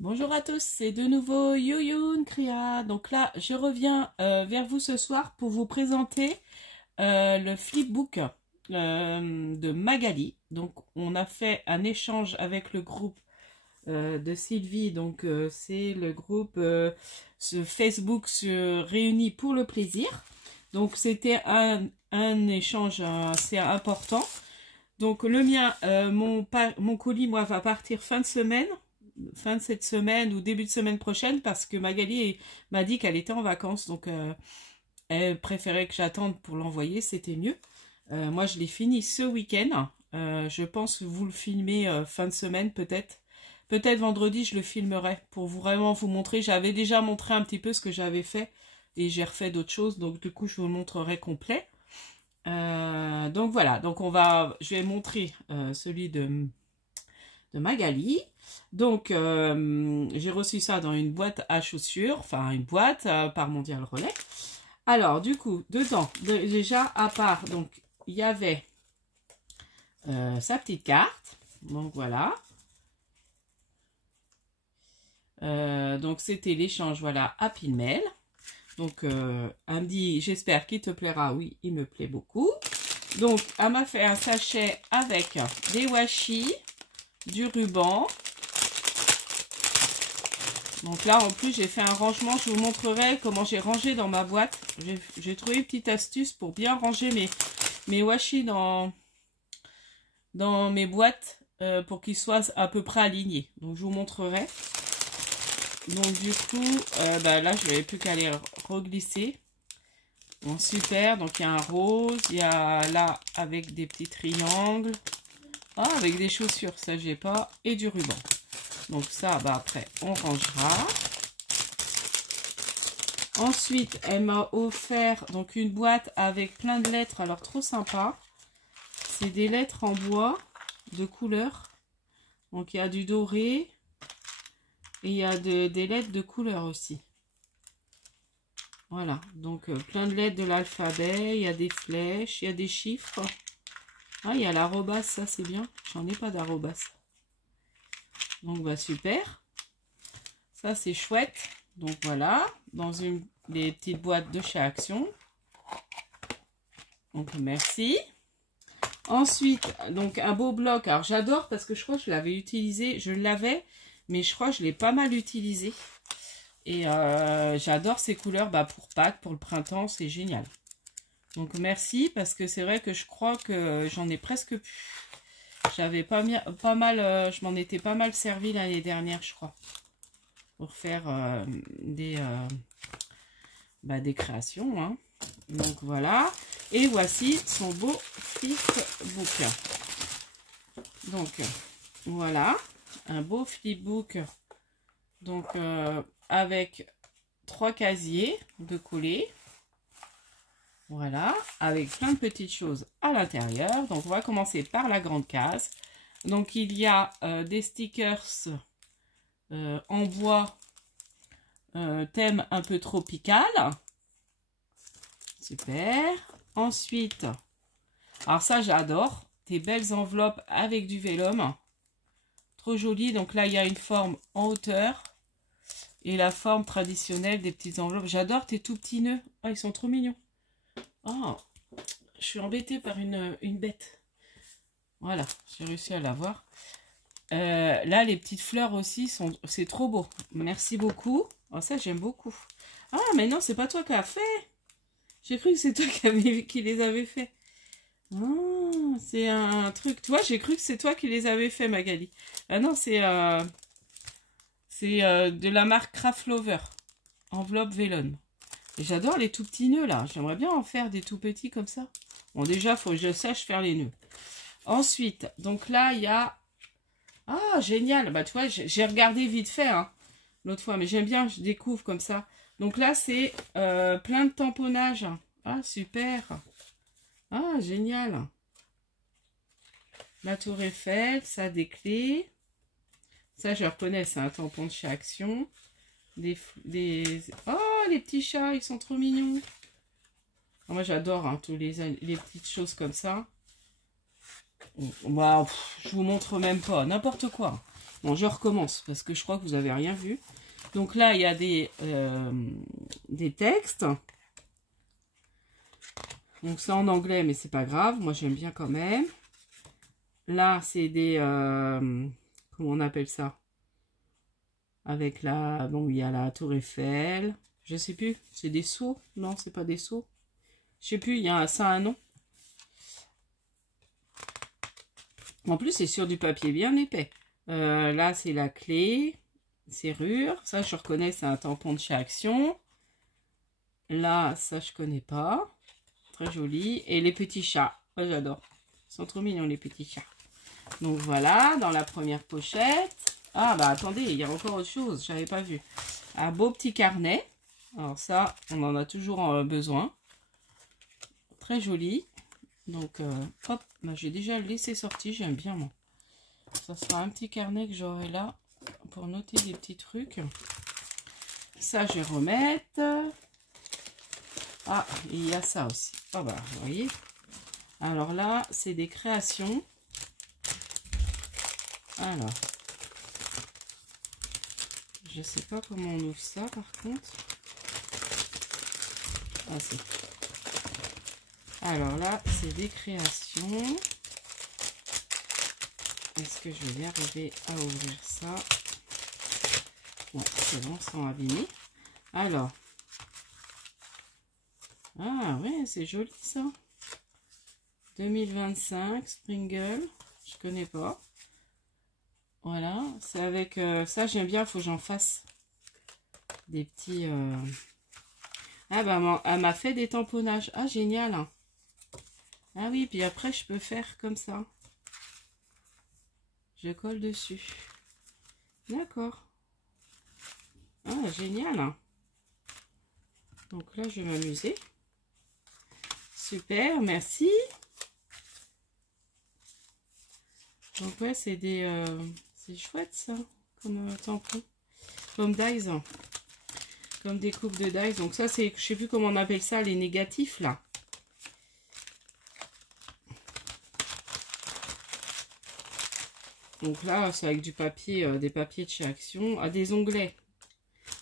Bonjour à tous, c'est de nouveau Yoyoun Kriya. Donc là, je reviens vers vous ce soir pour vous présenter le flipbook de Magali. Donc on a fait un échange avec le groupe de Sylvie. Donc c'est le groupe ce Facebook se réunit pour le plaisir. Donc c'était un échange assez important. Donc le mien, mon colis, moi, va partir fin de cette semaine ou début de semaine prochaine parce que Magali m'a dit qu'elle était en vacances, donc elle préférait que j'attende pour l'envoyer, c'était mieux. Moi je l'ai fini ce week-end, je pense que vous le filmez fin de semaine peut-être vendredi je le filmerai pour vraiment vous montrer. J'avais déjà montré un petit peu ce que j'avais fait et j'ai refait d'autres choses, donc du coup je vous le montrerai complet. Donc voilà, donc je vais montrer celui de Magali. Donc j'ai reçu ça dans une boîte à chaussures, enfin une boîte par Mondial Relais. Alors du coup dedans déjà à part, donc il y avait sa petite carte, donc voilà. Donc c'était l'échange, voilà, Happy Mail. Donc elle me dit j'espère qu'il te plaira. Oui, il me plaît beaucoup. Donc elle m'a fait un sachet avec des washi, du ruban. Donc là en plus j'ai fait un rangement, je vous montrerai comment j'ai rangé dans ma boîte. J'ai trouvé une petite astuce pour bien ranger mes washi dans mes boîtes pour qu'ils soient à peu près alignés. Donc je vous montrerai. Donc du coup là je n'avais plus qu'à les reglisser. Bon super, donc il y a un rose, il y a là avec des petits triangles, avec des chaussures, ça j'ai pas, et du ruban. Donc ça après on rangera. Ensuite elle m'a offert donc une boîte avec plein de lettres, alors trop sympa. C'est des lettres en bois de couleur. Donc il y a du doré. Et il y a des lettres de couleur aussi. Voilà, donc plein de lettres de l'alphabet, il y a des flèches, il y a des chiffres. Il y a l'arrobas, ça c'est bien. J'en ai pas d'arrobas. Donc bah super. Ça c'est chouette. Donc voilà, dans des petites boîtes de chez Action. Donc merci. Ensuite, donc un beau bloc. Alors j'adore parce que je crois que je l'avais utilisé, mais je crois que je l'ai pas mal utilisé. Et j'adore ces couleurs pour Pâques, pour le printemps, c'est génial. Donc merci, parce que c'est vrai que je crois que j'en ai presque plus. J'avais pas mal, je m'en étais pas mal servi l'année dernière, je crois. Pour faire des créations. Hein. Donc voilà. Et voici son beau flipbook. Donc voilà. Un beau flipbook, donc avec 3 casiers de coller, voilà, avec plein de petites choses à l'intérieur. Donc on va commencer par la grande case. Donc il y a des stickers en bois, thème un peu tropical, super. Ensuite, alors ça j'adore, des belles enveloppes avec du vélum. Trop joli. Donc là il y a une forme en hauteur et la forme traditionnelle des petites enveloppes. J'adore tes tout petits nœuds. Ils sont trop mignons. Je suis embêtée par une bête. Voilà, j'ai réussi à l'avoir. Là les petites fleurs aussi c'est trop beau. Merci beaucoup. Ça j'aime beaucoup. Mais non, c'est pas toi qui as fait. J'ai cru que c'est toi qui les avais fait. C'est un truc, tu vois, j'ai cru que c'est toi qui les avais fait, Magali. Ah non, c'est de la marque Craft Lover, enveloppe vélone. Et j'adore les tout petits nœuds là, j'aimerais bien en faire des tout petits comme ça. Bon, déjà, il faut que je sache faire les nœuds. Ensuite, donc là, il y a... génial, tu vois, j'ai regardé vite fait l'autre fois, mais j'aime bien, je découvre comme ça. Donc là, c'est plein de tamponnage. Super. Génial. La tour Eiffel, ça des clés. Ça, je reconnais, c'est un tampon de chez Action. Les petits chats, ils sont trop mignons. Moi, j'adore tous les petites choses comme ça. Moi, je vous montre même pas, n'importe quoi. Bon, je recommence parce que je crois que vous avez rien vu. Donc là, il y a des textes. Donc c'est en anglais, mais c'est pas grave. Moi, j'aime bien quand même. Là, c'est des... comment on appelle ça? Avec la... Bon, il y a la Tour Eiffel. Je sais plus. C'est des sceaux? Non, c'est pas des sceaux. Je sais plus, ça a un nom. En plus, c'est sur du papier bien épais. Là, c'est la clé. Serrure. Ça, je reconnais, c'est un tampon de chez Action. Là, ça, je connais pas. Très joli. Et les petits chats. Oh, j'adore. Ils sont trop mignons, les petits chats. Donc, voilà, dans la première pochette. Ah, bah, attendez, il y a encore autre chose. Je n'avais pas vu. Un beau petit carnet. Alors, ça, on en a toujours besoin. Très joli. Donc, hop, bah, j'ai déjà laissé sortir. J'aime bien, moi. Ça sera un petit carnet que j'aurai là pour noter des petits trucs. Ça, je vais remettre. Ah, il y a ça aussi. Ah bah, vous voyez. Alors là, c'est des créations. Alors. Je sais pas comment on ouvre ça, par contre. Ah, si. Alors là, c'est des créations. Est-ce que je vais y arriver à ouvrir ça? Bon, c'est bon, sans abîmer. Alors. Ah ouais, c'est joli ça. 2025, Sprinkle. Je connais pas. Voilà, c'est avec... ça, j'aime bien, il faut que j'en fasse des petits... Ah bah, elle m'a fait des tamponnages. Ah, génial. Ah oui, puis après, je peux faire comme ça. Je colle dessus. D'accord. Ah, génial. Donc là, je vais m'amuser. Super, merci. Donc ouais, c'est des... c'est chouette ça, comme tampon. Comme dies. Comme des coupes de dies. Donc ça, c'est... Je sais plus comment on appelle ça, les négatifs là. Donc là, c'est avec du papier, des papiers de chez Action. Ah, des onglets.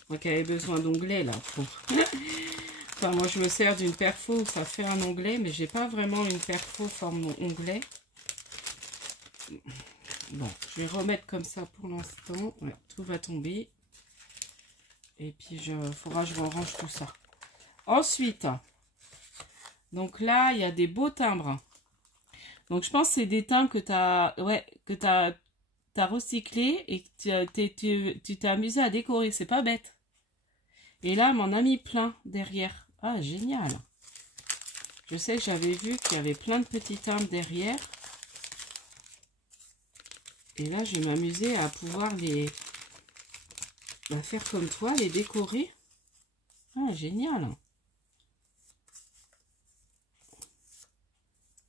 Moi qui avais besoin d'onglets là. Pour... enfin, moi je me sers d'une perfo, ça fait un onglet, mais j'ai pas vraiment une perfo forme onglet. Bon, je vais remettre comme ça pour l'instant. Ouais, tout va tomber. Et puis, il faudra que je range tout ça. Ensuite, donc là, il y a des beaux timbres. Donc, je pense que c'est des timbres que tu as, ouais, que t'as recyclé et que tu t'es amusé à décorer. C'est pas bête. Et là, elle m'en a mis plein derrière. Ah, génial. Je sais que j'avais vu qu'il y avait plein de petits timbres derrière. Et là, je vais m'amuser à pouvoir les faire comme toi, les décorer. Ah, génial.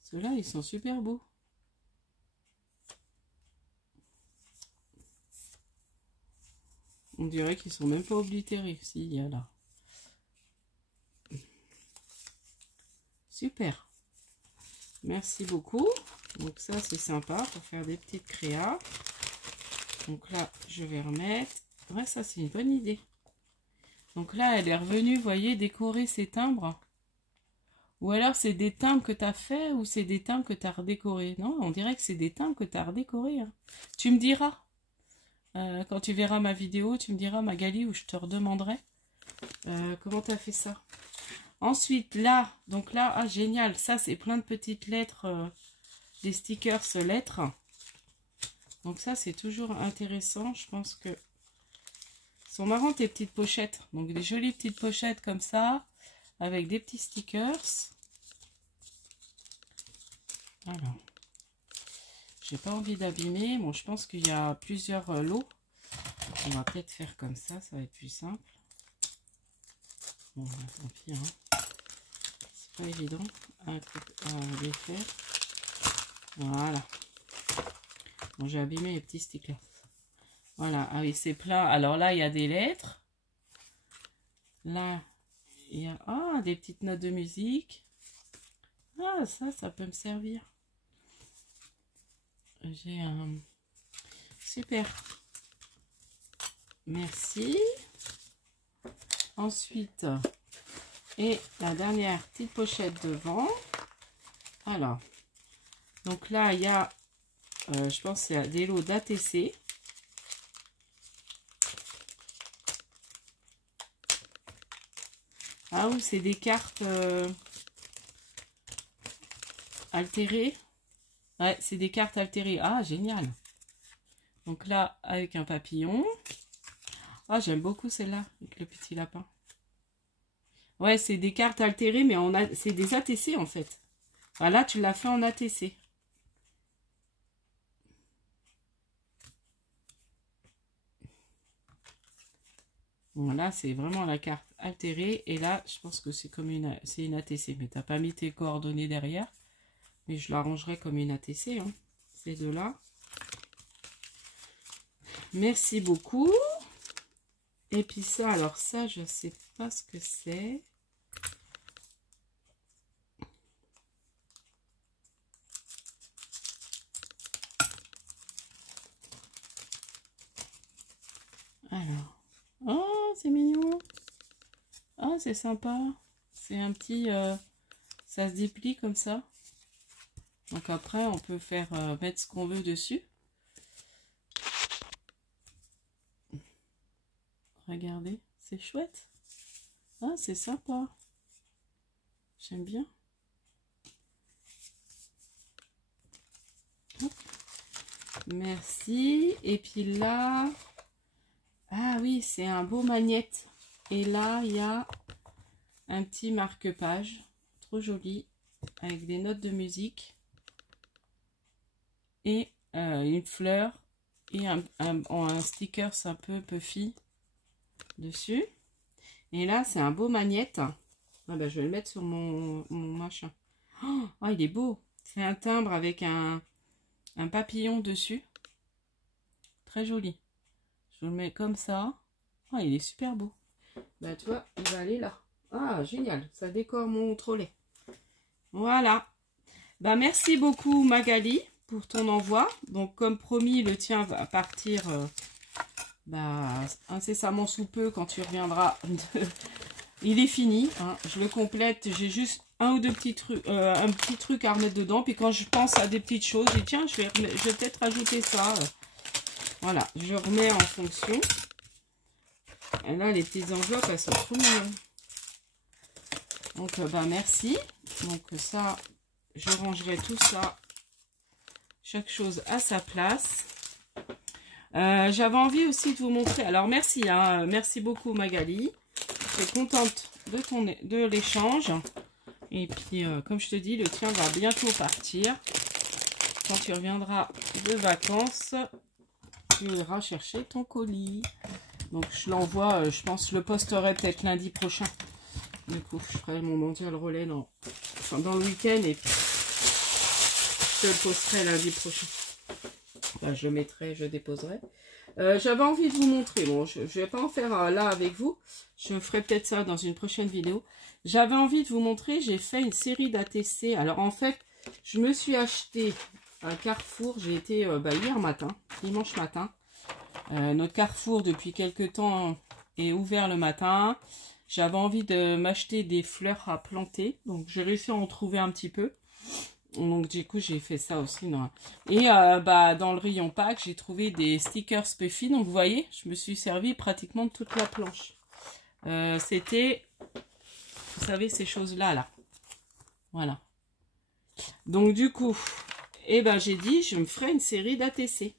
Ceux-là, ils sont super beaux. On dirait qu'ils sont même pas oblitérés. Si, il y a là. Super. Merci beaucoup. Donc ça, c'est sympa pour faire des petites créas. Donc là, je vais remettre. Ouais, ça, c'est une bonne idée. Donc là, elle est revenue, vous voyez, décorer ses timbres. Ou alors, c'est des timbres que tu as fait ou c'est des timbres que tu as redécorés. Non, on dirait que c'est des timbres que tu as redécorés. Hein. Tu me diras. Quand tu verras ma vidéo, tu me diras, Magali, ou je te redemanderai comment tu as fait ça. Ensuite, là, donc là, ah, génial. Ça, c'est plein de petites lettres, des stickers lettres. Donc ça, c'est toujours intéressant. Je pense que sont marrantes tes petites pochettes. Donc des jolies petites pochettes comme ça, avec des petits stickers. Alors, j'ai pas envie d'abîmer. Bon, je pense qu'il y a plusieurs lots. On va peut-être faire comme ça va être plus simple. Bon, bah, tant pis, hein. C'est pas évident à les faire. Voilà. Bon, j'ai abîmé les petits stickers. Voilà, ah oui, c'est plein. Alors là, il y a des lettres. Là, il y a des petites notes de musique. Ah, ça peut me servir. J'ai un... Super. merci. Ensuite, et la dernière petite pochette devant. Alors, donc là, il y a, je pense, c'est des lots d'ATC. Ah oui, c'est des cartes altérées. Ouais, c'est des cartes altérées. Ah, génial. Donc là, avec un papillon. Ah, j'aime beaucoup celle-là, avec le petit lapin. Ouais, c'est des cartes altérées, mais c'est des ATC en fait. Voilà, tu l'as fait en ATC. Voilà, c'est vraiment la carte altérée. Et là, je pense que c'est comme une ATC. Mais tu n'as pas mis tes coordonnées derrière. Mais je l'arrangerai comme une ATC. Hein, ces deux-là. Merci beaucoup. Et puis ça, alors ça, je ne sais pas ce que c'est. Alors. Oh, c'est mignon. Oh, c'est sympa. C'est un petit... ça se déplie comme ça. Donc après, on peut faire mettre ce qu'on veut dessus. Regardez, c'est chouette. Ah, c'est sympa. J'aime bien. Hop. Merci. Et puis là... Ah oui, c'est un beau magnète. Et là, il y a un petit marque-page. Trop joli. Avec des notes de musique. Et une fleur. Et un sticker un peu puffy dessus. Et là, c'est un beau magnète. Ah ben, je vais le mettre sur mon machin. Oh, il est beau. C'est un timbre avec un papillon dessus. Très joli. Je le mets comme ça. Ah, il est super beau. Bah, tu vois, il va aller là. Ah, génial. Ça décore mon trolley. Voilà. Bah, merci beaucoup, Magali, pour ton envoi. Donc, comme promis, le tien va partir incessamment sous peu quand tu reviendras. Il est fini. Hein. Je le complète. J'ai juste un ou deux petits trucs, un petit truc à remettre dedans. Puis quand je pense à des petites choses, je dis tiens, je vais peut-être rajouter ça. Voilà, je remets en fonction. Et là, les petites enveloppes, elles sont trop mignonnes. Donc, merci. Donc, ça, je rangerai tout ça. Chaque chose à sa place. J'avais envie aussi de vous montrer. Alors, merci. Hein, merci beaucoup, Magali. Je suis contente de l'échange. Et puis, comme je te dis, le tien va bientôt partir. Quand tu reviendras de vacances... Tu iras chercher ton colis. Donc je l'envoie, je pense le posterai peut-être lundi prochain. Du coup, je ferai mon mondial relais dans le week-end et puis je te le posterai lundi prochain. Là, je le mettrai, je déposerai. J'avais envie de vous montrer. Bon, je ne vais pas en faire là avec vous. Je ferai peut-être ça dans une prochaine vidéo. J'avais envie de vous montrer, j'ai fait une série d'ATC. Alors en fait, je me suis acheté un Carrefour. J'ai été hier matin, dimanche matin. Notre Carrefour, depuis quelques temps, est ouvert le matin. J'avais envie de m'acheter des fleurs à planter. Donc, j'ai réussi à en trouver un petit peu. Donc, du coup, j'ai fait ça aussi. Non. Et dans le rayon pack, j'ai trouvé des stickers Puffy. Donc, vous voyez, je me suis servi pratiquement de toute la planche. C'était, vous savez, ces choses-là, là. Voilà. Donc, du coup... Et j'ai dit, je me ferai une série d'ATC.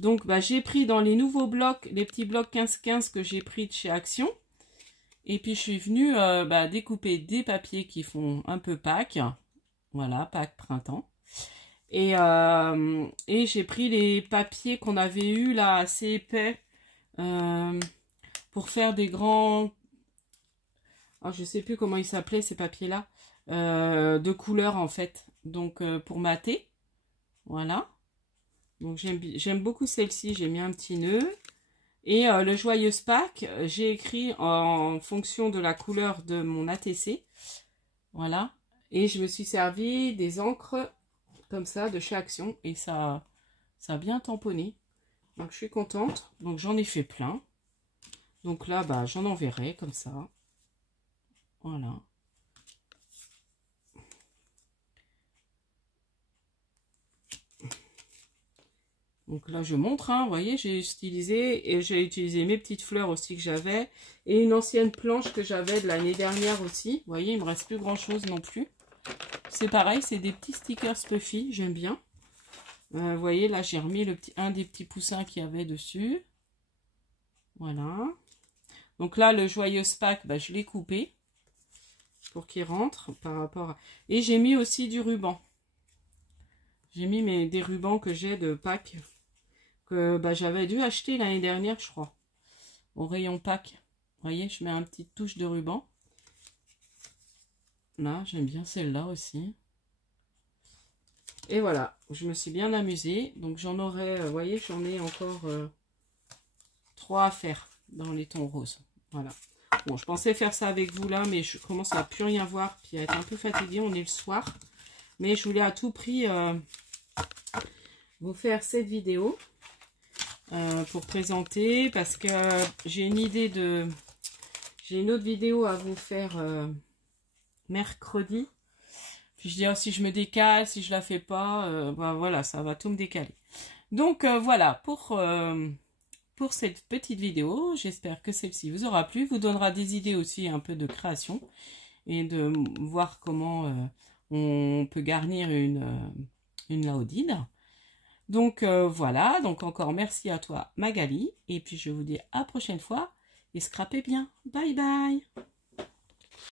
Donc, j'ai pris dans les nouveaux blocs, les petits blocs 15-15 que j'ai pris de chez Action. Et puis, je suis venue découper des papiers qui font un peu Pâques. Voilà, Pâques printemps. Et j'ai pris les papiers qu'on avait eu là, assez épais, pour faire des grands... Oh, je ne sais plus comment ils s'appelaient ces papiers-là. De couleur, en fait. Donc, pour mater. Voilà. Donc, j'aime beaucoup celle-ci. J'ai mis un petit nœud. Et le Joyeuse Pâques, j'ai écrit en fonction de la couleur de mon ATC. Voilà. Et je me suis servi des encres comme ça de chez Action. Et ça a bien tamponné. Donc, je suis contente. Donc, j'en ai fait plein. Donc là, bah, j'en enverrai comme ça. Voilà. Donc là, je montre, hein, vous voyez, j'ai stylisé et j'ai utilisé mes petites fleurs aussi que j'avais et une ancienne planche que j'avais de l'année dernière aussi. Vous voyez, il me reste plus grand chose non plus. C'est pareil, c'est des petits stickers Puffy, j'aime bien. Vous voyez, là, j'ai remis un des petits poussins qu'il y avait dessus. Voilà. Donc là, le joyeuse Pâques, bah, je l'ai coupé pour qu'il rentre par rapport à... Et j'ai mis aussi du ruban. J'ai mis des rubans que j'ai de Pâques que bah, j'avais dû acheter l'année dernière, je crois, au rayon Pâques. Vous voyez, je mets une petite touche de ruban. Là, j'aime bien celle-là aussi. Et voilà, je me suis bien amusée. Donc j'en aurai, vous voyez, j'en ai encore 3 à faire dans les tons roses. Voilà. Bon, je pensais faire ça avec vous là, mais je commence à plus rien voir, puis à être un peu fatiguée, on est le soir. Mais je voulais à tout prix vous faire cette vidéo pour présenter, parce que j'ai une idée de... J'ai une autre vidéo à vous faire mercredi. Puis je dis, oh, si je me décale, si je la fais pas, bah, voilà, ça va tout me décaler. Donc voilà, pour cette petite vidéo, j'espère que celle-ci vous aura plu, vous donnera des idées aussi un peu de création et de voir comment on peut garnir une laudine. Donc voilà, donc encore merci à toi Magali, et puis je vous dis à la prochaine fois et scrapez bien. Bye bye.